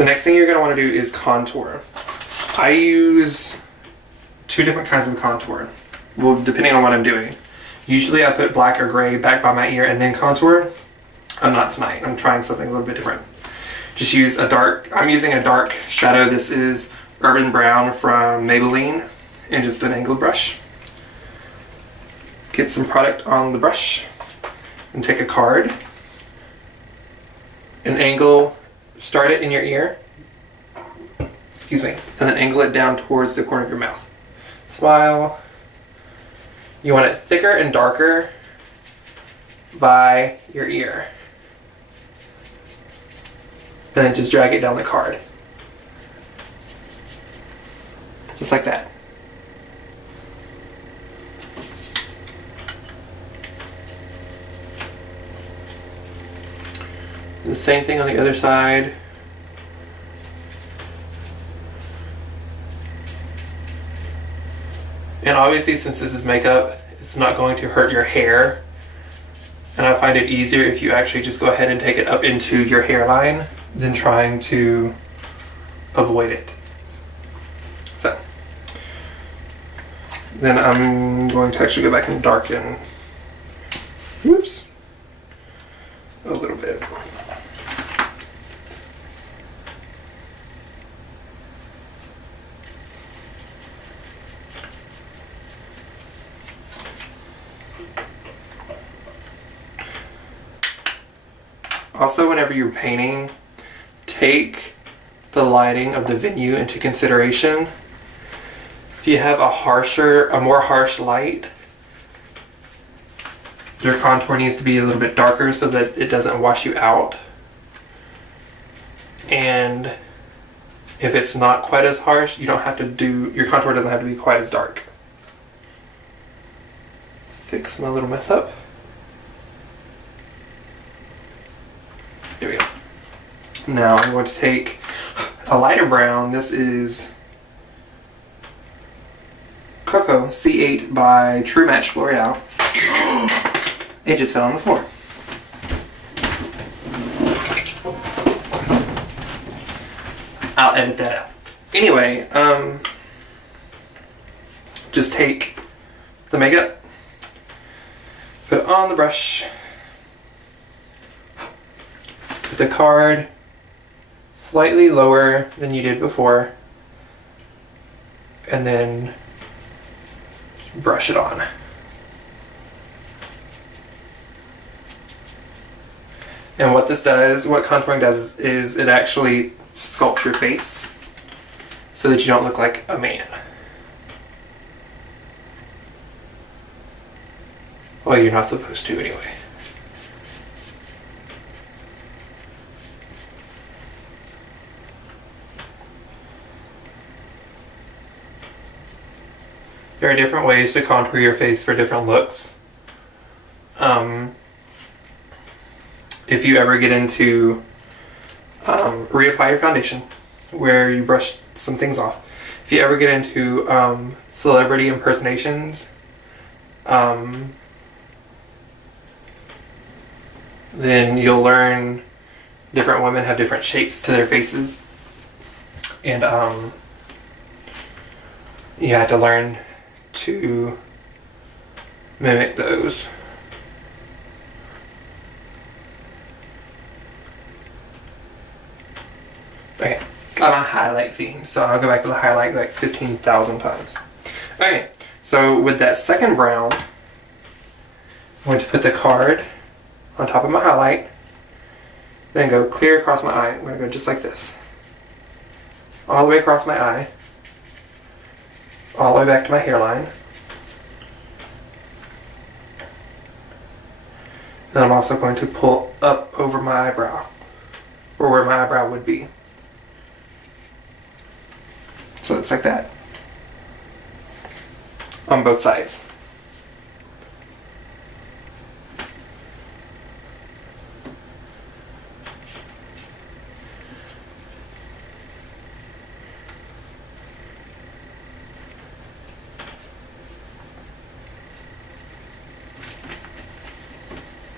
The next thing you're going to want to do is contour. I use 2 different kinds of contour, well, depending on what I'm doing. Usually I put black or gray back by my ear and then contour. I'm not tonight. I'm trying something a little bit different. Just use a dark, I'm using a dark shadow. This is Urban Brown from Maybelline, and just an angled brush. Get some product on the brush and take a card and angle, start it in your ear, excuse me, and then angle it down towards the corner of your mouth. Smile. You want it thicker and darker by your ear. And then just drag it down the card. Just like that. And the same thing on the other side. And obviously, since this is makeup, it's not going to hurt your hair. And I find it easier if you actually just go ahead and take it up into your hairline than trying to avoid it. So, then I'm going to actually go back and darken, whoops, a little bit. Also, whenever you're painting, take the lighting of the venue into consideration. If you have a more harsh light, your contour needs to be a little bit darker so that it doesn't wash you out. And if it's not quite as harsh, you don't have to do, your contour doesn't have to be quite as dark. Fix my little mess up. There we go. Now I'm going to take a lighter brown. This is Cocoa C8 by True Match L'Oreal. It just fell on the floor. I'll edit that out. Anyway, just take the makeup, put it on the brush, put the card slightly lower than you did before, and then brush it on. And what this does, what contouring does, is it actually sculpts your face so that you don't look like a man. Well, you're not supposed to anyway. There are different ways to contour your face for different looks. If you ever get into reapply your foundation, where you brush some things off. If you ever get into celebrity impersonations, then you'll learn different women have different shapes to their faces, and you have to learn to mimic those. Okay, I'm a highlight fiend, so I'll go back to the highlight like 15,000 times. Okay, so with that second brown, I'm going to put the card on top of my highlight, then go clear across my eye. I'm going to go just like this. All the way across my eye, all the way back to my hairline. Then I'm also going to pull up over my eyebrow, or where my eyebrow would be. So it looks like that on both sides.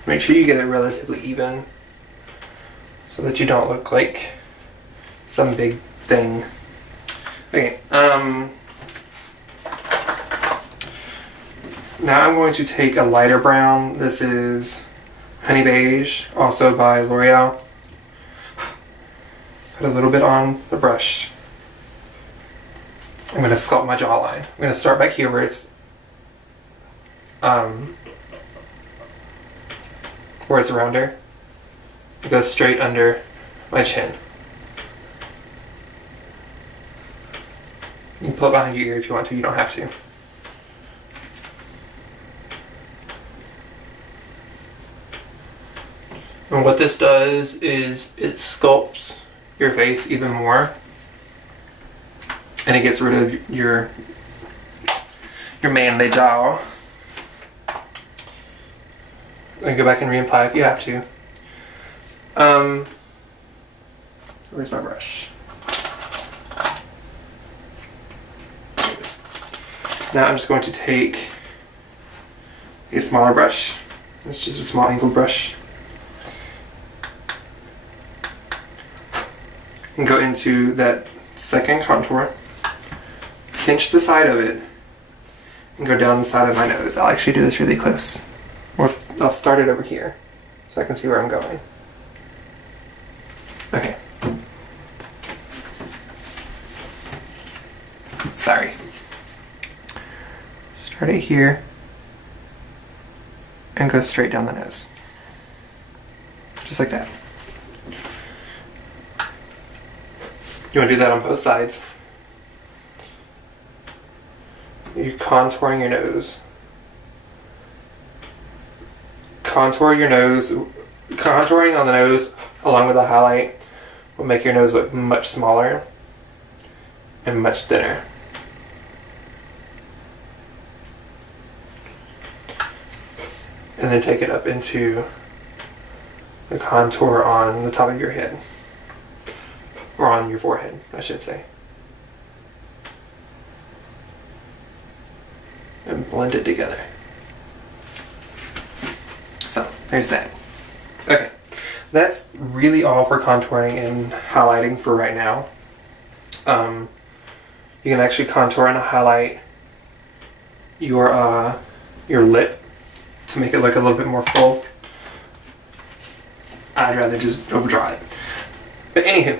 Make sure you get it relatively even so that you don't look like some big thing. Okay, now I'm going to take a lighter brown. This is Honey Beige, also by L'Oreal. Put a little bit on the brush. I'm going to sculpt my jawline. I'm going to start back here where it's rounder. It goes straight under my chin. You can pull it behind your ear if you want to, you don't have to. And what this does is it sculpts your face even more, and it gets rid of your manly jaw. And go back and reapply if you have to. Where's my brush? There it is. Now I'm just going to take a smaller brush. It's just a small angled brush. And go into that second contour. Pinch the side of it and go down the side of my nose. I'll actually do this really close. Or I'll start it over here so I can see where I'm going. Okay. Sorry. Start it here and go straight down the nose. Just like that. You want to do that on both sides. You're contouring your nose. Contour your nose. Contouring on the nose along with the highlight will make your nose look much smaller and much thinner. And then take it up into the contour on the top of your head. Or on your forehead, I should say. And blend it together. So, there's that. Okay, that's really all for contouring and highlighting for right now. You can actually contour and highlight your lip to make it look a little bit more full. I'd rather just overdraw it. But anywho.